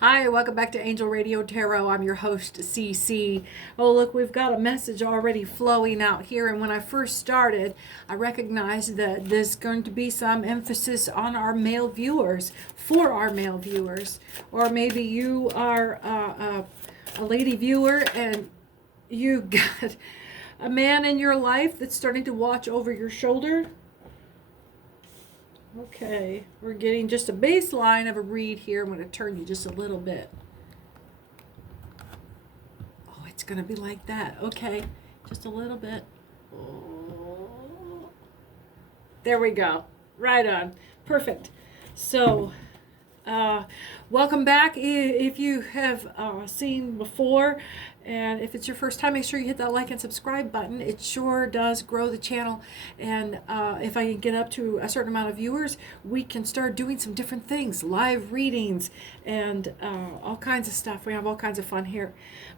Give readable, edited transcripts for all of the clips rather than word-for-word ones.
Hi, welcome back to Angel Radio Tarot. I'm your host, CC. Oh, look, we've got a message already flowing out here. And when I first started, I recognized that there's going to be some emphasis on our male viewers, for our male viewers. Or maybe you are a lady viewer and you got a man in your life that's starting to watch over your shoulder. Okay, we're getting just a baseline of a read here. I'm going to turn you just a little bit. Oh, it's going to be like that. Okay, just a little bit. Oh. There we go. Right on. Perfect. So, welcome back. If you have seen before, and if it's your first time, make sure you hit that like and subscribe button. It sure does grow the channel. And if I can get up to a certain amount of viewers, we can start doing some different things, live readings and all kinds of stuff. We have all kinds of fun here.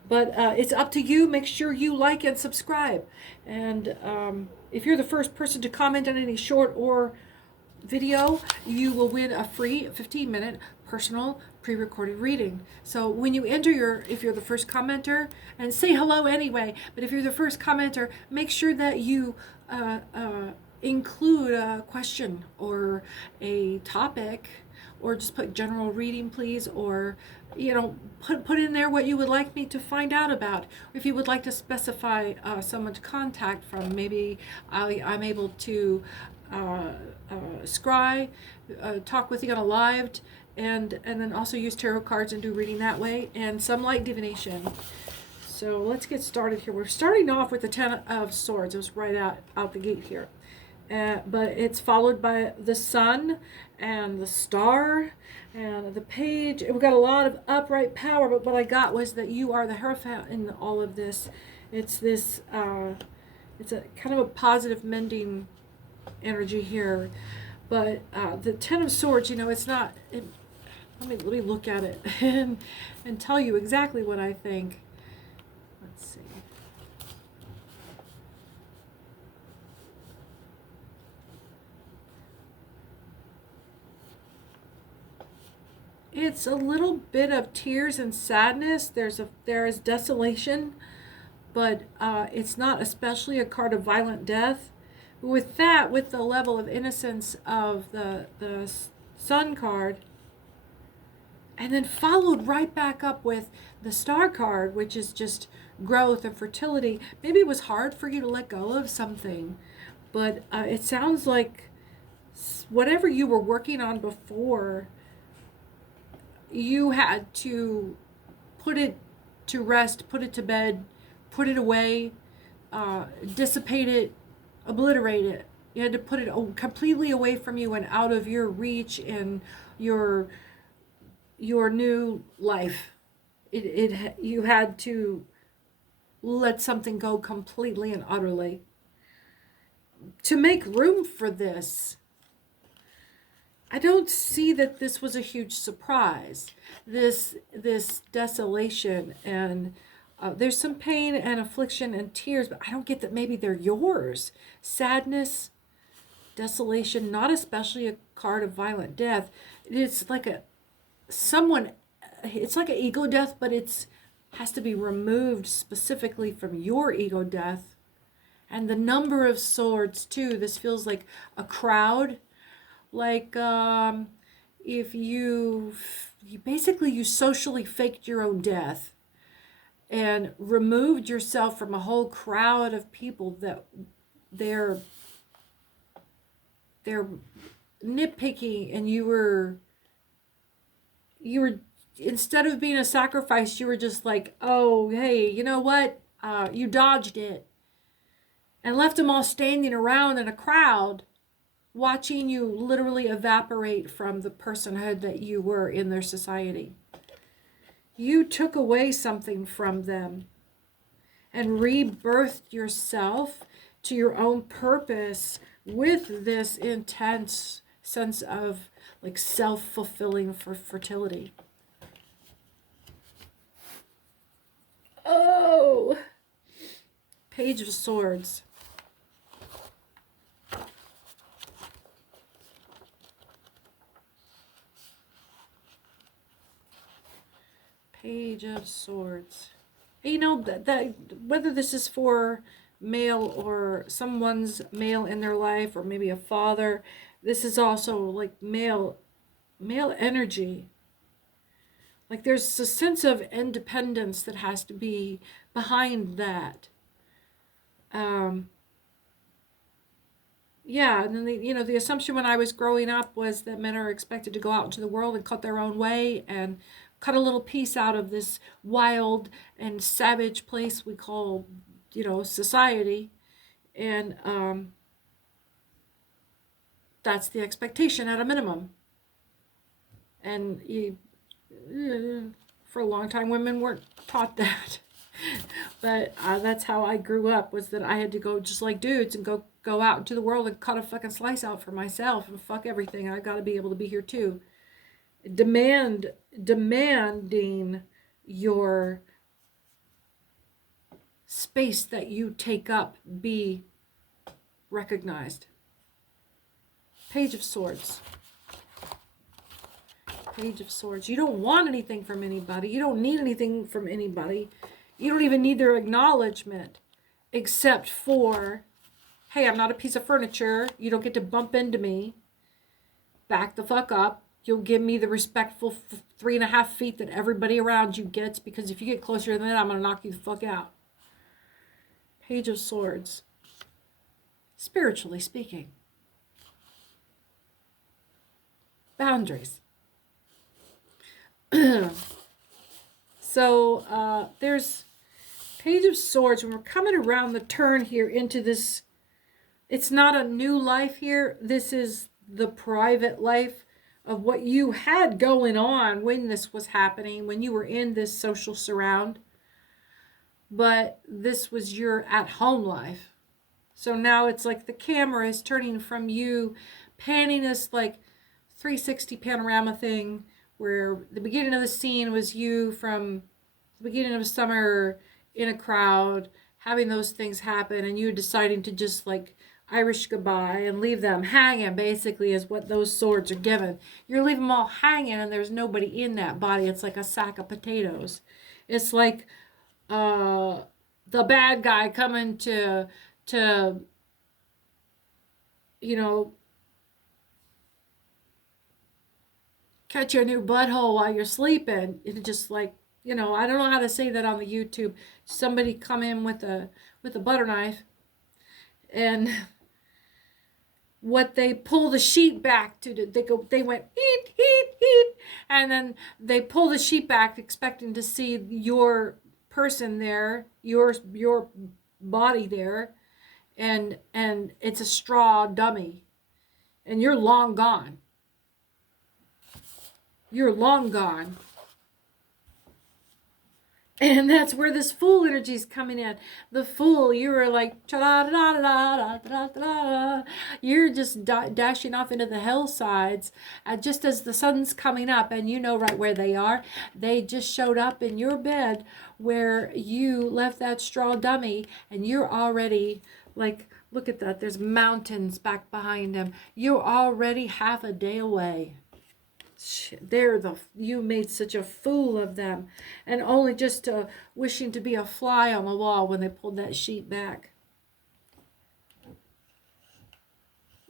But it's up to you. Make sure you like and subscribe. And if you're the first person to comment on any short or video, you will win a free 15-minute personal pre-recorded reading. So when you enter if you're the first commenter, and say hello anyway, but if you're the first commenter, make sure that you include a question or a topic, or just put general reading please, or put in there what you would like me to find out about. If you would like to specify someone to contact from, maybe I'm able to scry, talk with you unalived, and then also use tarot cards and do reading that way, and some light divination. So let's get started here. We're starting off with the Ten of Swords. It was right out the gate here. But it's followed by the Sun and the Star and the Page. And we've got a lot of upright power, but what I got was that you are the Hierophant in all of this. It's this, it's a kind of a positive mending energy here. But the Ten of Swords, it's not, let me look at it and tell you exactly what I think. Let's see. It's a little bit of tears and sadness. There is desolation, but it's not especially a card of violent death. With that, with the level of innocence of the Sun card, and then followed right back up with the Star card, which is just growth and fertility. Maybe it was hard for you to let go of something, but it sounds like whatever you were working on before, you had to put it to rest, put it to bed, put it away, dissipate it, obliterate it. You had to put it completely away from you and out of your reach in your new life. You had to let something go completely and utterly to make room for this. I don't see that this was a huge surprise. This desolation, and there's some pain and affliction and tears, but I don't get that maybe they're yours. Sadness, desolation, not especially a card of violent death. It's like it's like an ego death, but it's has to be removed specifically from your ego death. And the number of swords too. This feels like a crowd. Like if you basically socially faked your own death and removed yourself from a whole crowd of people that they're nitpicking, and you were instead of being a sacrifice, you were just like, oh hey, you know what, you dodged it, and left them all standing around in a crowd watching you literally evaporate from the personhood that you were in their society. You took away something from them and rebirthed yourself to your own purpose with this intense sense of like self-fulfilling for fertility. Oh, Page of Swords. Page of Swords. You know, that whether this is for male or someone's male in their life, or maybe a father, this is also like male energy. Like there's a sense of independence that has to be behind that. Yeah, and then the assumption when I was growing up was that men are expected to go out into the world and cut their own way and cut a little piece out of this wild and savage place we call, society. And that's the expectation at a minimum. And for a long time, women weren't taught that. But that's how I grew up, was that I had to go just like dudes and go out into the world and cut a fucking slice out for myself and fuck everything. I got to be able to be here too. Demanding your space that you take up be recognized. Page of Swords. Page of Swords. You don't want anything from anybody. You don't need anything from anybody. You don't even need their acknowledgement, except for, hey, I'm not a piece of furniture. You don't get to bump into me. Back the fuck up. You'll give me the respectful 3.5 feet that everybody around you gets, because if you get closer than that, I'm going to knock you the fuck out. Page of Swords. Spiritually speaking. Boundaries. So there's Page of Swords. When we're coming around the turn here into this, it's not a new life here. This is the private life of what you had going on when this was happening, when you were in this social surround. But this was your at-home life. So now it's like the camera is turning from you, panning this like 360 panorama thing, where the beginning of the scene was you from the beginning of summer in a crowd, having those things happen, and you deciding to just like Irish goodbye and leave them hanging, basically, is what those swords are given. You're leaving them all hanging, and there's nobody in that body. It's like a sack of potatoes. It's like the bad guy coming to catch your new butthole while you're sleeping. It's just like, I don't know how to say that on the YouTube. Somebody come in with a butter knife, and what they pull the sheet back to, they went eat, eat, eat, and then they pull the sheet back expecting to see your person there, your body there, and it's a straw dummy, and you're long gone. You're long gone. And that's where this Fool energy is coming in. The Fool, you were like, you're just dashing off into the hillsides, just as the sun's coming up, and you know right where they are. They just showed up in your bed where you left that straw dummy, and you're already like, look at that, there's mountains back behind them. You're already half a day away. You made such a fool of them, and only just wishing to be a fly on the wall when they pulled that sheet back.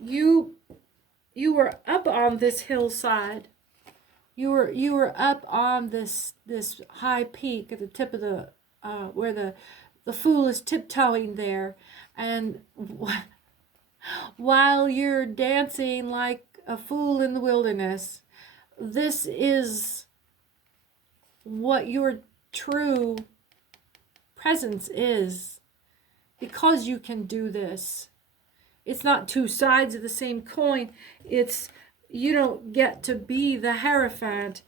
You were up on this hillside. You were up on this high peak at the tip of the where the Fool is tiptoeing there, and while you're dancing like a fool in the wilderness, this is what your true presence is, because you can do this. It's not two sides of the same coin. It's, you don't get to be the Hierophant,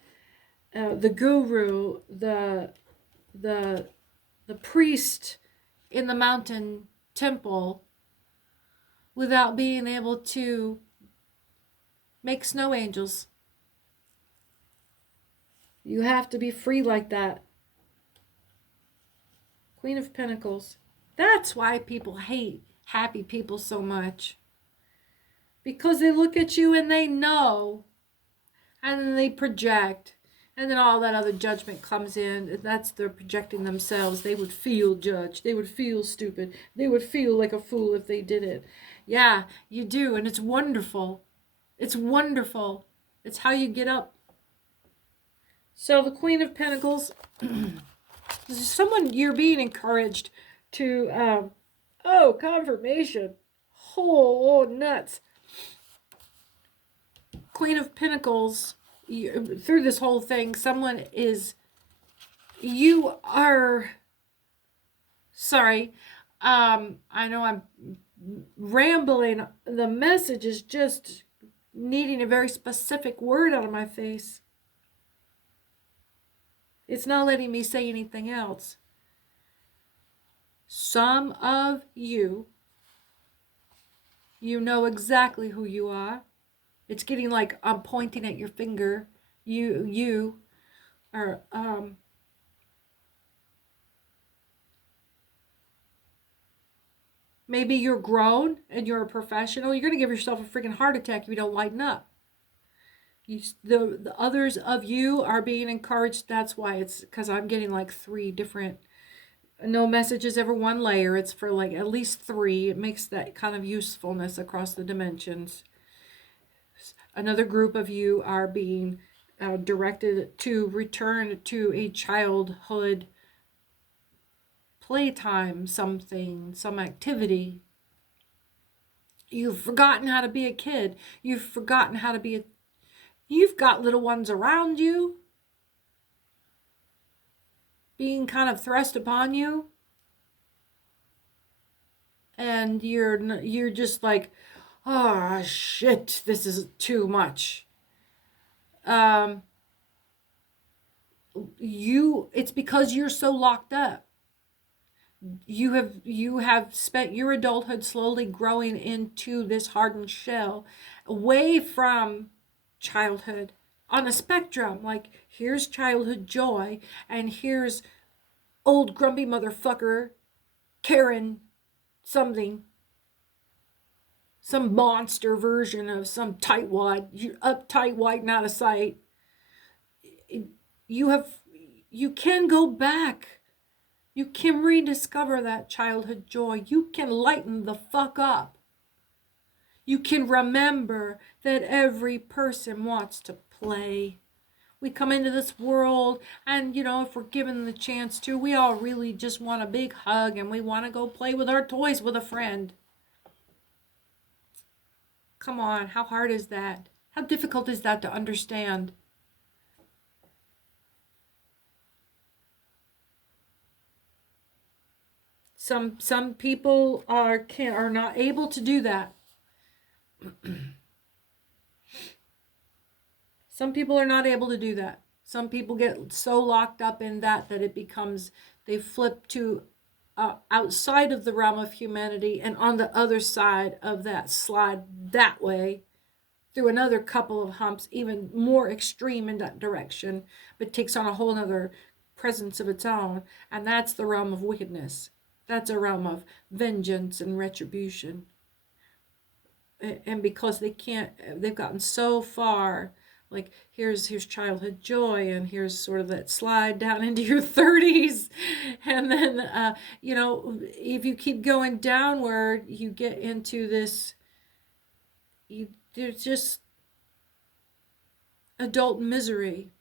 the guru, the priest in the mountain temple, without being able to make snow angels. You have to be free like that. Queen of Pentacles. That's why people hate happy people so much. Because they look at you and they know. And then they project. And then all that other judgment comes in. That's they're projecting themselves. They would feel judged. They would feel stupid. They would feel like a fool if they did it. Yeah, you do. And it's wonderful. It's wonderful. It's how you get up. So the Queen of Pentacles, someone, you're being encouraged to, confirmation. Oh, nuts. Queen of Pentacles, through this whole thing, you are, sorry, I know I'm rambling. The message is just needing a very specific word out of my face. It's not letting me say anything else. Some of you, you know exactly who you are. It's getting like I'm pointing at your finger. You are, maybe you're grown and you're a professional. You're going to give yourself a freaking heart attack if you don't lighten up. The others of you are being encouraged. That's why it's because I'm getting like 3 different. No message is ever one layer. It's for like at least 3. It makes that kind of usefulness across the dimensions. Another group of you are being directed to return to a childhood playtime, something, some activity. You've forgotten how to be a kid. You've forgotten how to be a... You've got little ones around you being kind of thrust upon you. And you're just like, oh, shit, this is too much. It's because you're so locked up. You have spent your adulthood slowly growing into this hardened shell, away from childhood, on a spectrum. Like, here's childhood joy, and here's old grumpy motherfucker Karen something, some monster version of some tightwad. You're uptight, white, not a sight. You can go back. You can rediscover that childhood joy. You can lighten the fuck up. You can remember that every person wants to play. We come into this world, and if we're given the chance to, we all really just want a big hug, and we want to go play with our toys with a friend. Come on, how hard is that? How difficult is that to understand? Some people are not able to do that. Some people are not able to do that. Some people get so locked up in that it becomes, they flip to outside of the realm of humanity, and on the other side of that slide that way through another couple of humps, even more extreme in that direction, but takes on a whole other presence of its own. And that's the realm of wickedness. That's a realm of vengeance and retribution. And because they've gotten so far, like here's childhood joy, and here's sort of that slide down into your 30s, and then if you keep going downward, you get into this, there's just adult misery.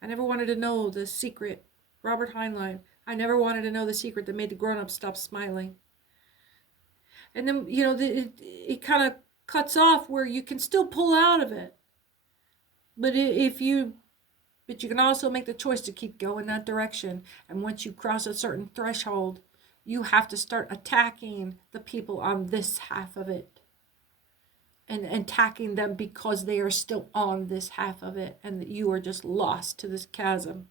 I never wanted to know the secret. Robert Heinlein. I never wanted to know the secret that made the grown-ups stop smiling. And then it kind of cuts off where you can still pull out of it. But you can also make the choice to keep going that direction. And once you cross a certain threshold, you have to start attacking the people on this half of it. And attacking them because they are still on this half of it, and that you are just lost to this chasm.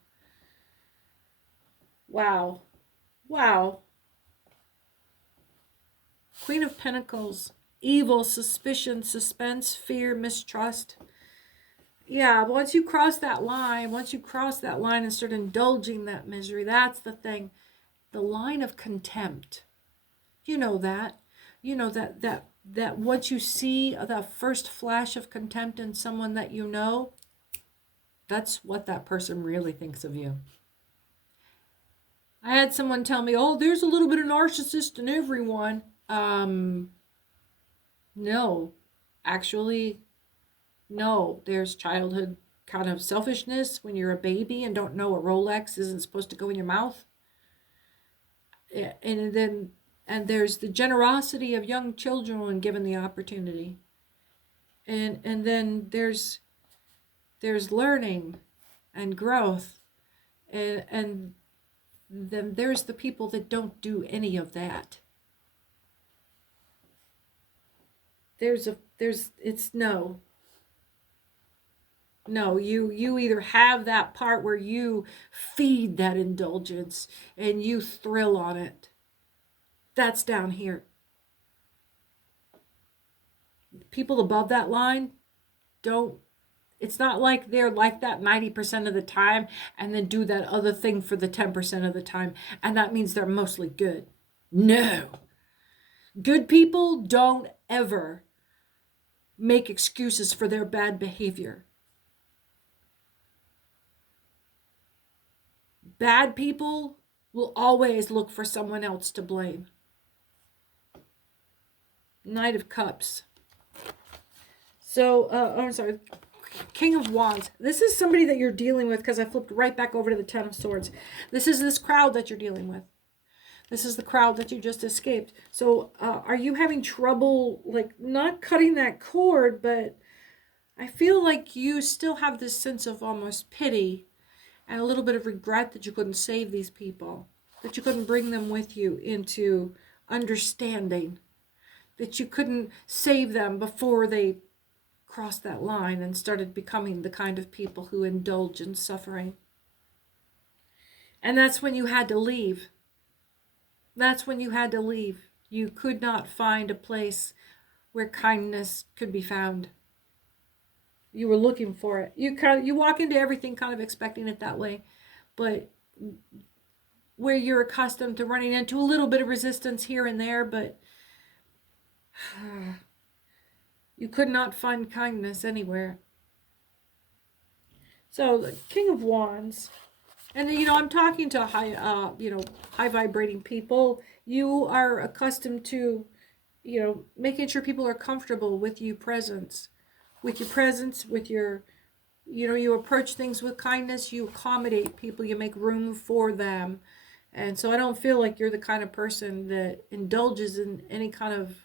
Wow. Queen of Pentacles. Evil, suspicion, suspense, fear, mistrust. Yeah, once you cross that line and start indulging that misery, that's the thing. The line of contempt. You know that. You know that once you see that first flash of contempt in someone that you know, That's what that person really thinks of you. I had someone tell me, oh, there's a little bit of narcissist in everyone. No. Actually, no. There's childhood kind of selfishness when you're a baby and don't know a Rolex isn't supposed to go in your mouth. And there's the generosity of young children when given the opportunity. And then there's learning and growth, and then there's the people that don't do any of that. It's no. No, you either have that part where you feed that indulgence and you thrill on it. That's down here. People above that line don't, it's not like they're like that 90% of the time and then do that other thing for the 10% of the time, and that means they're mostly good. No. Good people don't ever make excuses for their bad behavior. Bad people will always look for someone else to blame. Knight of Cups. So, I'm sorry, King of Wands. This is somebody that you're dealing with, because I flipped right back over to the Ten of Swords. This is this crowd that you're dealing with. This is the crowd that you just escaped. So, are you having trouble, like, not cutting that cord, but I feel like you still have this sense of almost pity and a little bit of regret that you couldn't save these people, that you couldn't bring them with you into understanding, that you couldn't save them before they crossed that line and started becoming the kind of people who indulge in suffering. And that's when you had to leave. That's when you had to leave. You could not find a place where kindness could be found. You were looking for it. You walk into everything kind of expecting it that way, but where you're accustomed to running into a little bit of resistance here and there, but you could not find kindness anywhere. So the King of Wands, and I'm talking to high vibrating people. You are accustomed to, making sure people are comfortable with your presence, with your, you approach things with kindness, you accommodate people, you make room for them. And so I don't feel like you're the kind of person that indulges in any kind of,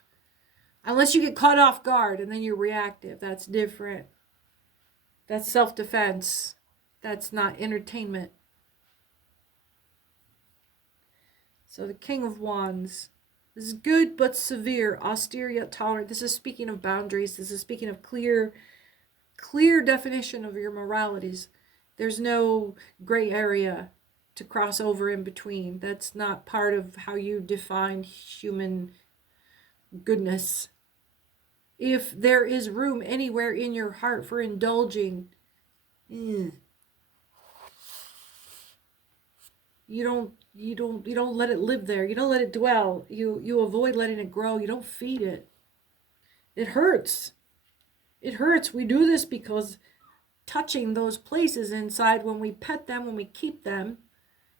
unless you get caught off guard and then you're reactive. That's different. That's self-defense. That's not entertainment. So the King of Wands. This is good but severe, austere yet tolerant. This is speaking of boundaries. This is speaking of clear definition of your moralities. There's no gray area to cross over in between. That's not part of how you define human goodness. If there is room anywhere in your heart for indulging, you don't let it live there. You don't let it dwell. You avoid letting it grow. You don't feed it. It hurts. It hurts. We do this because touching those places inside, when we pet them, when we keep them,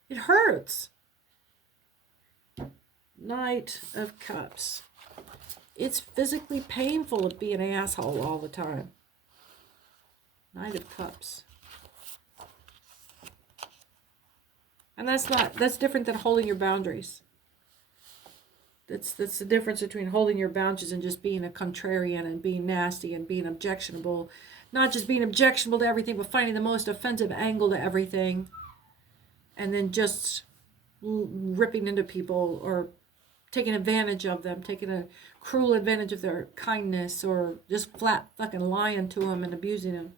it hurts. Knight of Cups. It's physically painful to be an asshole all the time. Knight of Cups. And that's different than holding your boundaries. That's the difference between holding your boundaries and just being a contrarian and being nasty and being objectionable. Not just being objectionable to everything, but finding the most offensive angle to everything. And then just ripping into people or taking advantage of them, taking a cruel advantage of their kindness, or just flat fucking lying to them and abusing them.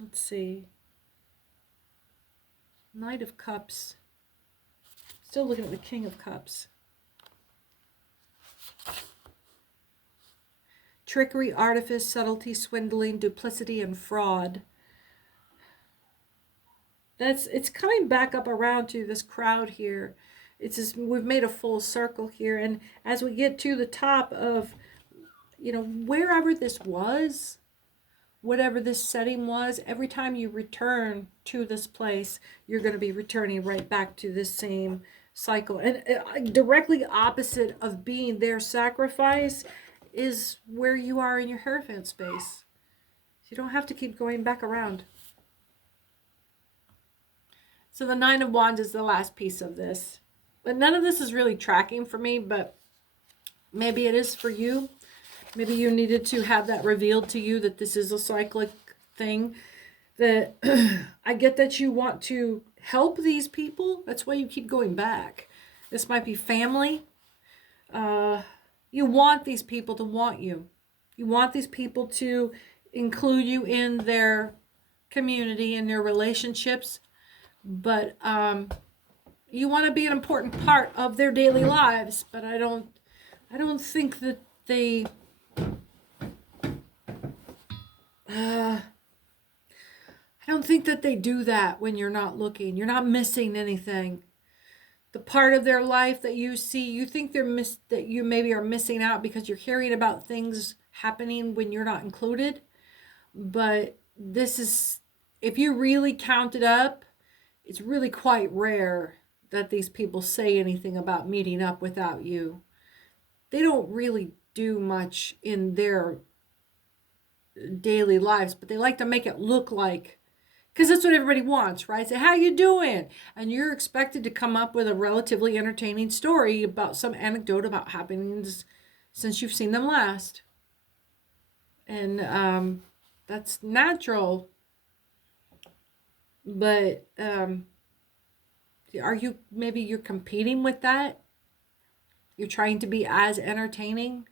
Let's see. Knight of Cups. Still looking at the King of Cups. Trickery, artifice, subtlety, swindling, duplicity, and fraud. It's coming back up around to this crowd here. It's just, we've made a full circle here, and as we get to the top of, wherever this was, whatever this setting was, every time you return to this place, you're going to be returning right back to this same cycle. And directly opposite of being their sacrifice is where you are in your Hierophant space. You don't have to keep going back around. So the Nine of Wands is the last piece of this. But none of this is really tracking for me, but maybe it is for you. Maybe you needed to have that revealed to you that this is a cyclic thing. That I get that you want to help these people. That's why you keep going back. This might be family. You want these people to want you. You want these people to include you in their community and their relationships. But you want to be an important part of their daily lives. But I don't think that they... I don't think that they do that when you're not looking. You're not missing anything. The part of their life that you see, you think that you maybe are missing out because you're hearing about things happening when you're not included. But this is, if you really count it up, it's really quite rare that these people say anything about meeting up without you. They don't really do much in their daily lives, but they like to make it look like, because that's what everybody wants, right? Say, how you doing? And you're expected to come up with a relatively entertaining story about some anecdote about happenings since you've seen them last. And that's natural. But maybe you're competing with that? You're trying to be as entertaining?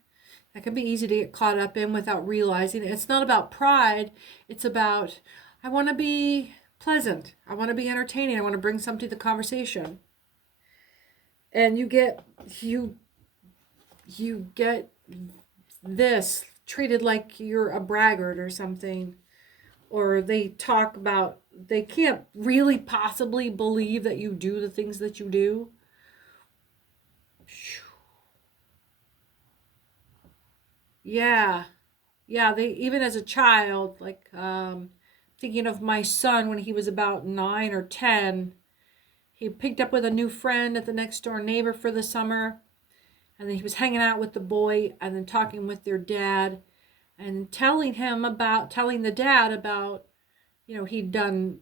That can be easy to get caught up in without realizing it. It's not about pride. It's about, I want to be pleasant. I want to be entertaining. I want to bring something to the conversation. And you get this treated like you're a braggart or something. Or they talk about, they can't really possibly believe that you do the things that you do. Yeah, they, even as a child, like thinking of my son when he was about 9 or 10, he picked up with a new friend at the next door neighbor for the summer, and then he was hanging out with the boy and then talking with their dad and telling the dad about, he'd done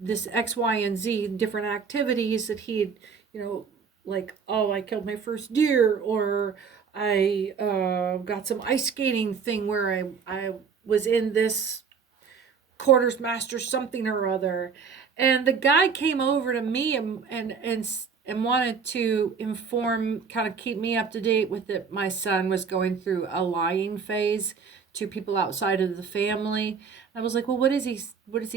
this X, Y, and Z different activities that he'd, like, oh, I killed my first deer, or I got some ice skating thing where I was in this quarters master something or other. And the guy came over to me and wanted to kind of keep me up to date with it. My son was going through a lying phase to people outside of the family. I was like, well, what is he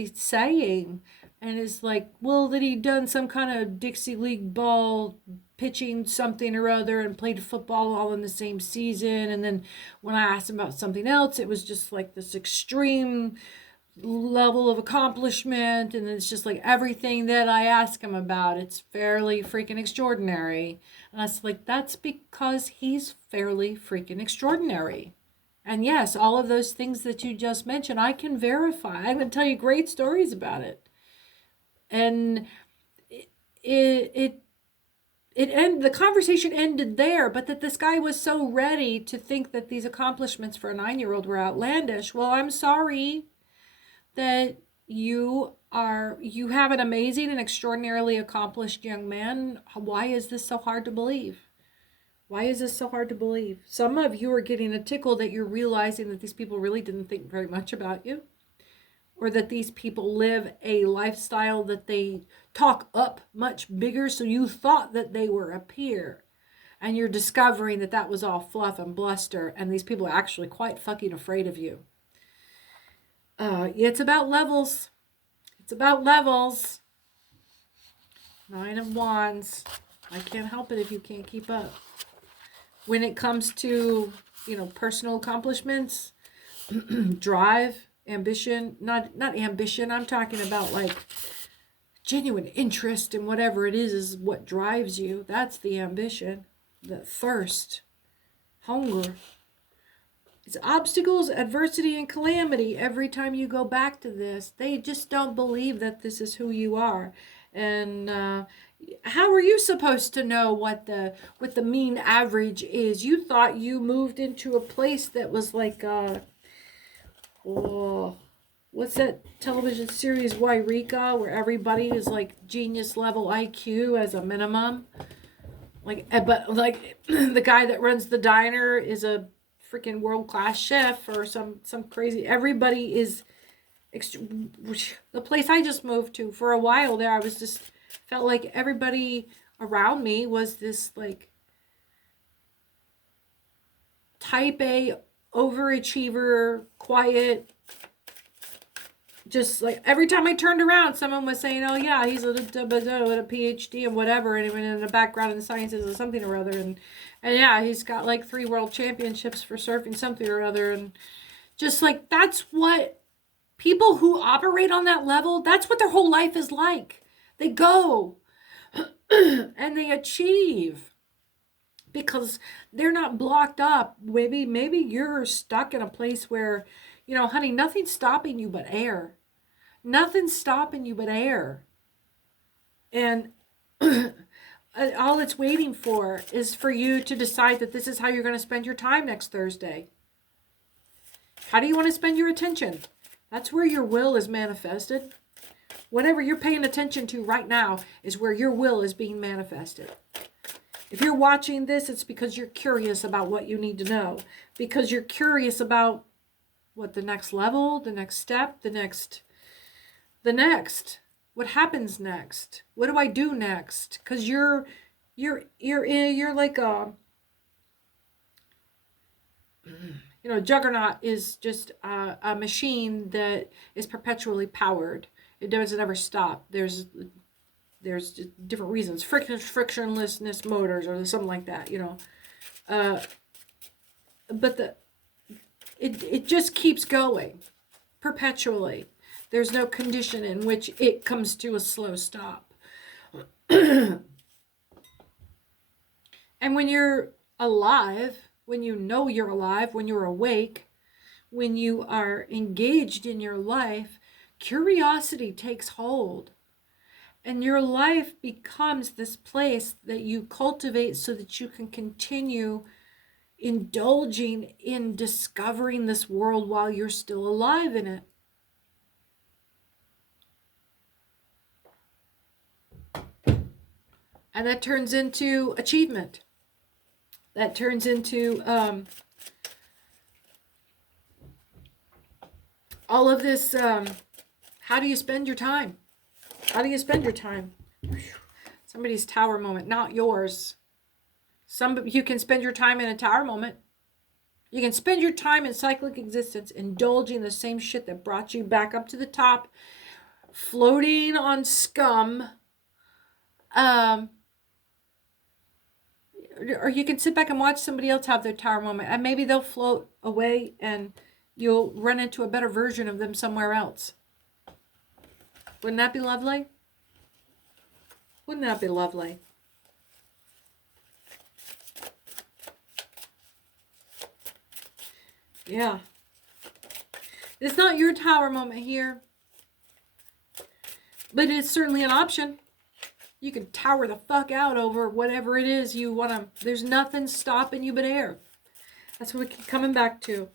saying? And it's like, well, that he'd done some kind of Dixie League ball pitching something or other and played football all in the same season. And then when I asked him about something else, it was just like this extreme level of accomplishment. And it's just like everything that I ask him about, it's fairly freaking extraordinary. And I was like, that's because he's fairly freaking extraordinary. And yes, all of those things that you just mentioned, I can verify. I can tell you great stories about it. And the conversation ended there, but that this guy was so ready to think that these accomplishments for a 9-year-old were outlandish. Well, I'm sorry that you have an amazing and extraordinarily accomplished young man. Why is this so hard to believe? Why is this so hard to believe? Some of you are getting a tickle that you're realizing that these people really didn't think very much about you, or that these people live a lifestyle that they talk up much bigger, so you thought that they were a peer, and you're discovering that that was all fluff and bluster, and these people are actually quite fucking afraid of you. It's about levels. It's about levels. 9 of Wands. I can't help it if you can't keep up. When it comes to, personal accomplishments, drive, ambition, not ambition, I'm talking about like genuine interest in whatever it is what drives you. That's the ambition, the thirst, hunger. It's obstacles, adversity, and calamity every time you go back to this. They just don't believe that this is who you are. And how are you supposed to know what the mean average is? You thought you moved into a place that was like oh, what's that television series Eureka, where everybody is like genius level IQ as a minimum? Like, but like the guy that runs the diner is a freaking world class chef or some crazy. Everybody is the place I just moved to. For a while there, I was just felt like everybody around me was this like type A overachiever, quiet. Just like every time I turned around, someone was saying, "Oh yeah, he's with a PhD and whatever, and in a background in the sciences or something or other," and yeah, he's got like 3 world championships for surfing something or other, and just like that's what people who operate on that level, that's what their whole life is like. They go and they achieve because they're not blocked up. Maybe you're stuck in a place where, you know, honey, nothing's stopping you but air. Nothing's stopping you but air. And all it's waiting for is for you to decide that this is how you're going to spend your time next Thursday. How do you want to spend your attention? That's where your will is manifested. Whatever you're paying attention to right now is where your will is being manifested. If you're watching this, it's because you're curious about what you need to know. Because you're curious about what the next level, the next step, the next. What happens next? What do I do next? Because you're like a, you know, Juggernaut is just a machine that is perpetually powered. It doesn't ever stop. There's different reasons, frictionlessness motors or something like that, you know. But it just keeps going perpetually. There's no condition in which it comes to a slow stop. And when you're alive, when you know you're alive, when you're awake, when you are engaged in your life, curiosity takes hold. And your life becomes this place that you cultivate so that you can continue indulging in discovering this world while you're still alive in it. And that turns into achievement. That turns into all of this. How do you spend your time? How do you spend your time? Somebody's tower moment, not yours. You can spend your time in a tower moment. You can spend your time in cyclic existence, indulging the same shit that brought you back up to the top, floating on scum. Or you can sit back and watch somebody else have their tower moment, and maybe they'll float away and you'll run into a better version of them somewhere else. Wouldn't that be lovely? Wouldn't that be lovely? Yeah. It's not your tower moment here, but it's certainly an option. You can tower the fuck out over whatever it is you want to. There's nothing stopping you but air. That's what we keep coming back to.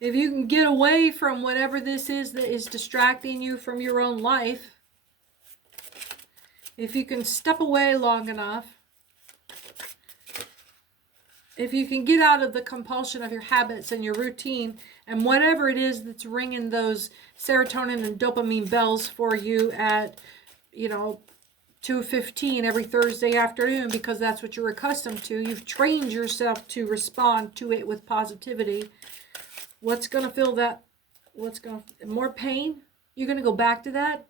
If you can get away from whatever this is that is distracting you from your own life, if you can step away long enough, if you can get out of the compulsion of your habits and your routine and whatever it is that's ringing those serotonin and dopamine bells for you at, 2:15 every Thursday afternoon, because that's what you're accustomed to. You've trained yourself to respond to it with positivity. What's going to fill that? More pain? You're going to go back to that?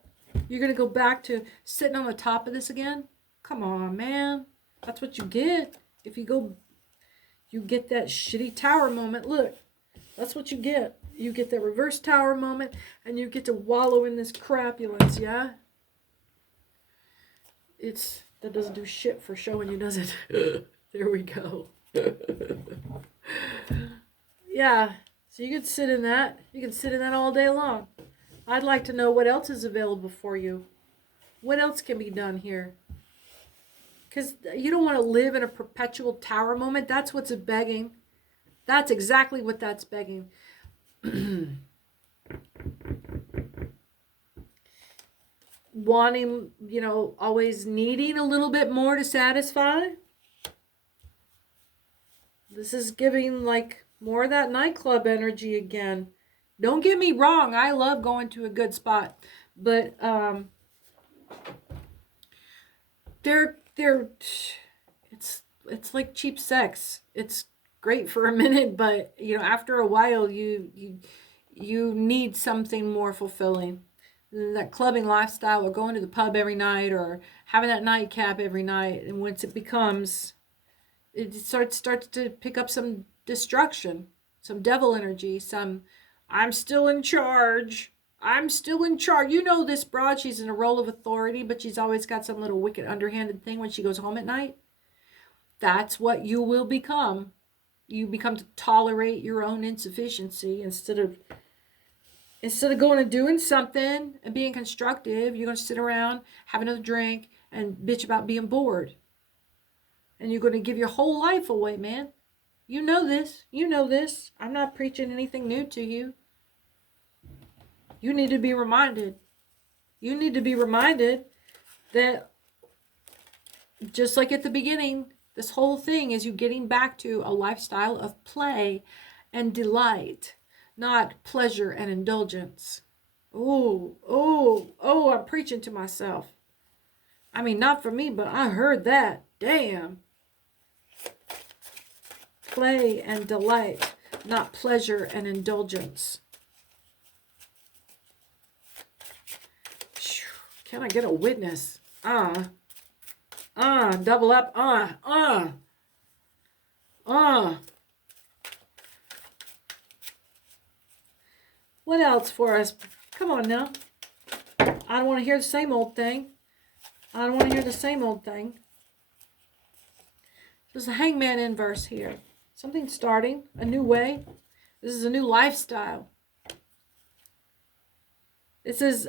You're going to go back to sitting on the top of this again? Come on, man. That's what you get. If you get that shitty tower moment. Look, that's what you get. You get that reverse tower moment, and you get to wallow in this crapulence, yeah? That doesn't do shit for showing you, does it? There we go. Yeah. So you can sit in that. You can sit in that all day long. I'd like to know what else is available for you. What else can be done here? Because you don't want to live in a perpetual tower moment. That's what's begging. That's exactly what that's begging. Wanting, you know, always needing a little bit more to satisfy. This is giving like more of that nightclub energy again. Don't get me wrong, I love going to a good spot, but they're it's like cheap sex. It's great for a minute, but you know, after a while you need something more fulfilling. That clubbing lifestyle, or going to the pub every night, or having that nightcap every night, and once it starts to pick up some destruction, some devil energy, some I'm still in charge. I'm still in charge. You know this broad, she's in a role of authority, but she's always got some little wicked underhanded thing when she goes home at night. That's what you will become. You become to tolerate your own insufficiency instead of going and doing something and being constructive. You're going to sit around, have another drink, and bitch about being bored. And you're going to give your whole life away, man. You know this. You know this. I'm not preaching anything new to you. You need to be reminded. You need to be reminded that just like at the beginning, this whole thing is you getting back to a lifestyle of play and delight, not pleasure and indulgence. Oh, I'm preaching to myself. I mean, not for me, but I heard that. Damn. Play and delight, not pleasure and indulgence. Can I get a witness? Double up. What else for us? Come on now. I don't want to hear the same old thing. I don't want to hear the same old thing. There's a hangman inverse here. Something starting, a new way. This is a new lifestyle. It says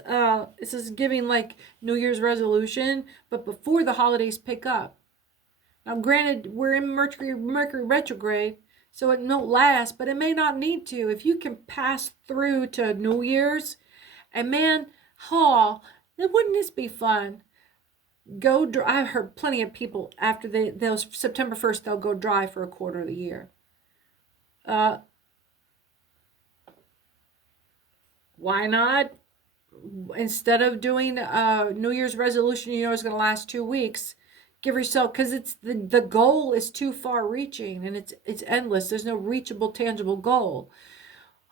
giving like New Year's resolution, but before the holidays pick up. Now, granted, we're in Mercury retrograde, so it won't last, but it may not need to. If you can pass through to New Year's, and man, wouldn't this be fun? I've heard plenty of people after those September 1st, they'll go dry for a quarter of the year. Why not? Instead of doing a New Year's resolution, you know it's going to last 2 weeks, give yourself, because it's the goal is too far reaching and it's endless. There's no reachable, tangible goal.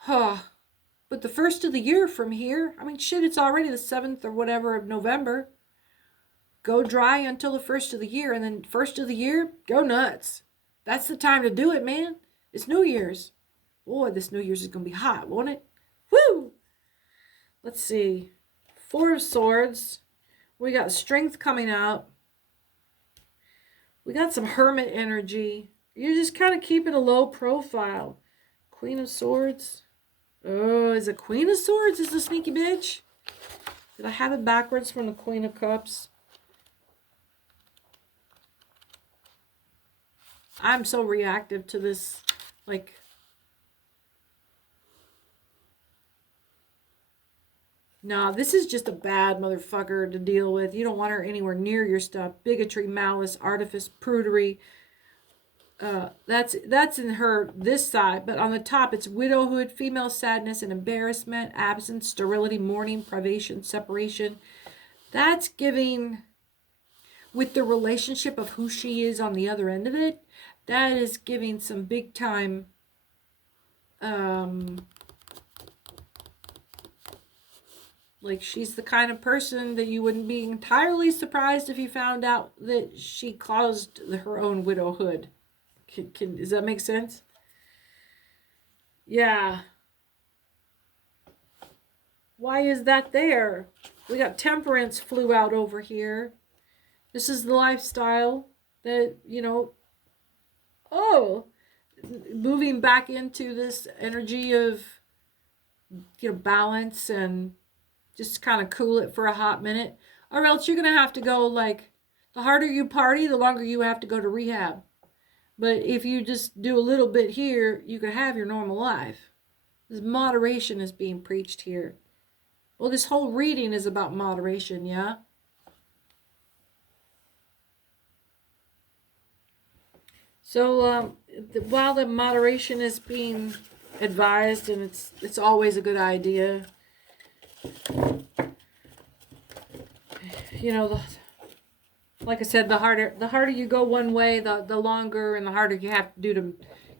But the first of the year from here, I mean, shit, it's already the 7th or whatever of November. Go dry until the first of the year, and then first of the year, go nuts. That's the time to do it, man. It's New Year's. Boy, this New Year's is going to be hot, won't it? Woo! Let's see. 4 of Swords. We got strength coming out. We got some hermit energy. You're just kind of keeping a low profile. Queen of Swords. Oh, is it Queen of Swords? Is the sneaky bitch? Did I have it backwards from the Queen of Cups? I'm so reactive to this, like... Nah, this is just a bad motherfucker to deal with. You don't want her anywhere near your stuff. Bigotry, malice, artifice, prudery. That's in her, this side. But on the top, it's widowhood, female sadness and embarrassment, absence, sterility, mourning, privation, separation. That's giving, with the relationship of who she is on the other end of it, that is giving some big time... like she's the kind of person that you wouldn't be entirely surprised if you found out that she caused her own widowhood. Does that make sense? Yeah. Why is that there? We got Temperance flew out over here. This is the lifestyle that, you know... Oh! moving back into this energy of, balance, and just kind of cool it for a hot minute, or else you're going to have to go, like, the harder you party, the longer you have to go to rehab. But if you just do a little bit here, you can have your normal life. This moderation is being preached here. Well, this whole reading is about moderation, yeah? So while the moderation is being advised, and it's always a good idea, like I said, the harder you go one way, the longer and the harder you have to do to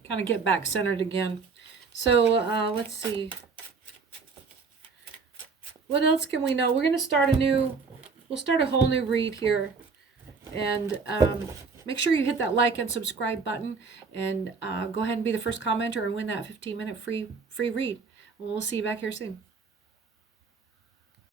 kind of get back centered again. So let's see. What else can we know? We're going to we'll start a whole new read here. And make sure you hit that like and subscribe button, and go ahead and be the first commenter and win that 15-minute free read. We'll see you back here soon.